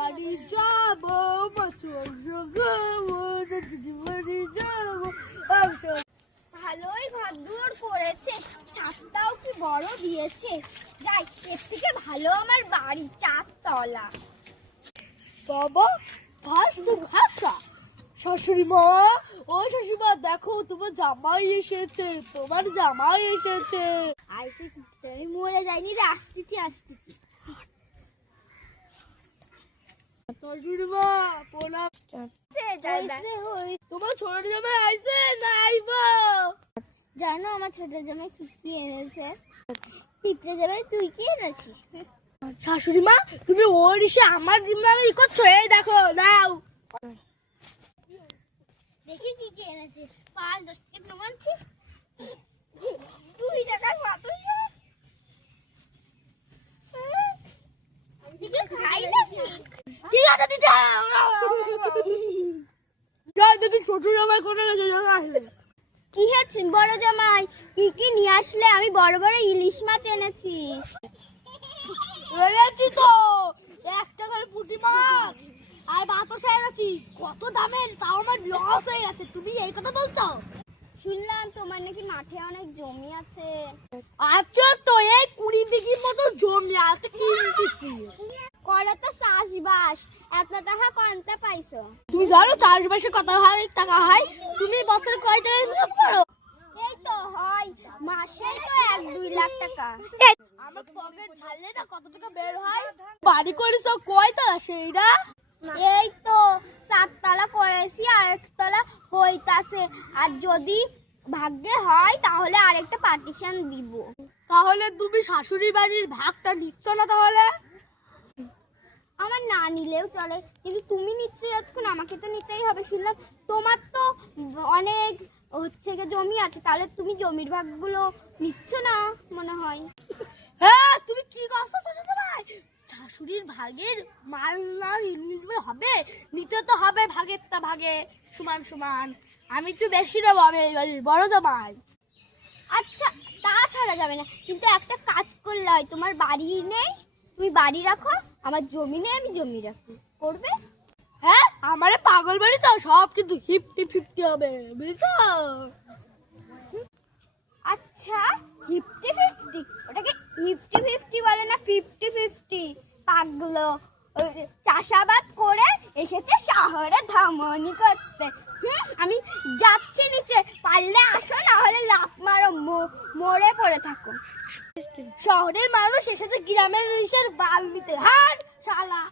বাড়ি যাবো, ভালোই ঘরদুয়ার করেছে, ছাদটাও কি বড় দিয়েছে। যাই, এর থেকে ভালো আমার বাড়ি 4 তলা। বাবা ঘাস তো ঘাসা। শাশুড়ি মা, ও শাশুড়ি মা, দেখো তোমার জামাই এসেছে, তোমার জামাই এসেছে। আইসে আমি মরে যাইনি রে, আসতেছি। শাশুড়ি মা প্রণাম। তোমার ছোট জামাই আইছে না আইবো? জানো আমার ছোট জামাই কি এনেছে? টিপতে যাবে, তুই কি এনেছিস? শাশুড়ি মা, তুমি ওর এসে আমার নামে ই করছো, এই দেখো নাও। দেখি কি এনেছে। 5-10 টাকা প্রমাণছি, 2 টাকার মাত্র। খাই নাকি? ঠিক আছে দিদি, যাই দেখি ছোট জামাই কোথায় গেছে। কি হচ্ছে বড় জামাই, কি নিয়ে আসলে? আমি বড় বড় ইলিশ মাছ এনেছি। এনেছি তো 1 টাকার পুঁটি মাছ আর বাতাসা এনেছি। কত দামের, তাও আমার লস হয়ে গেছে। তুমি এই কথা বলছো? শুনলাম তোমার নাকি মাঠে অনেক জমি আছে। আচ্ছা, তো এই 20 বিঘির মতো জমি আছে কিনতেছি। করে তো চাষবাস, এত টাকা কোনটা পাইছো? তুমি জানো চাষবাসে কত হয় টাকা হয়? তুমি বছরে কয় টাকা ইনকাম করো? এই তো হয় মাসে তো 1-2 লাখ টাকা। আমার পকেট ঝাড়লে না কত টাকা বের হয়? বাড়ি করেছো কয় তলা সেইটা? এই তো 4 তলা করেছি, আর 1 তলা হইতাছে। আর যদি ভাগ্যে হয় তাহলে আরেকটা পার্টিশন দিব। তাহলে তুমি শাশুড়ি বাড়ির ভাগটা নিচ্ছ না তাহলে? আমার না নিলেও চলে, কিন্তু তুমি নিশ্চয়ই এখন আমাকে তো নিতেই হবে। শুনলাম তোমার তো অনেক জমি আছে, তাহলে তুমি জমির ভাগগুলো নিচ্ছ না মনে হয়। হ্যাঁ, তুমি কি করছো ছোট ভাই? শাশুড়ির ভাগের মাল না নিতে হবে, নিতে তো হবে ভাগেরটা ভাগে সমান সমান। আমি একটু বেশি নেবো, আমি এই বাড়ির বড় জামাই। আচ্ছা, তা ছাড়া যাবে না, কিন্তু একটা কাজ করলে হয়। তোমার বাড়ি নেই, তুমি বাড়ি রাখো, আমার জমি নেই, আমি জমি রাখি। করবে? হ্যাঁ, আমারে পাগল বাড়ি চাও, সব কিন্তু 50-50 হবে, বুঝছো? আচ্ছা 50-50, ওটাকে 50-50 বলে না, 50-50। পাগলো, চাষাবাদ করে এসেছে শহরে ধামনি করতে। আমি যাচ্ছি নিচে, পারলে আসো, না হলে লাফ মারো, মরে পড়ে থাকো। শহরের মানুষ এসেছে গ্রামের মানুষের বাল নিতে। হাট শালা।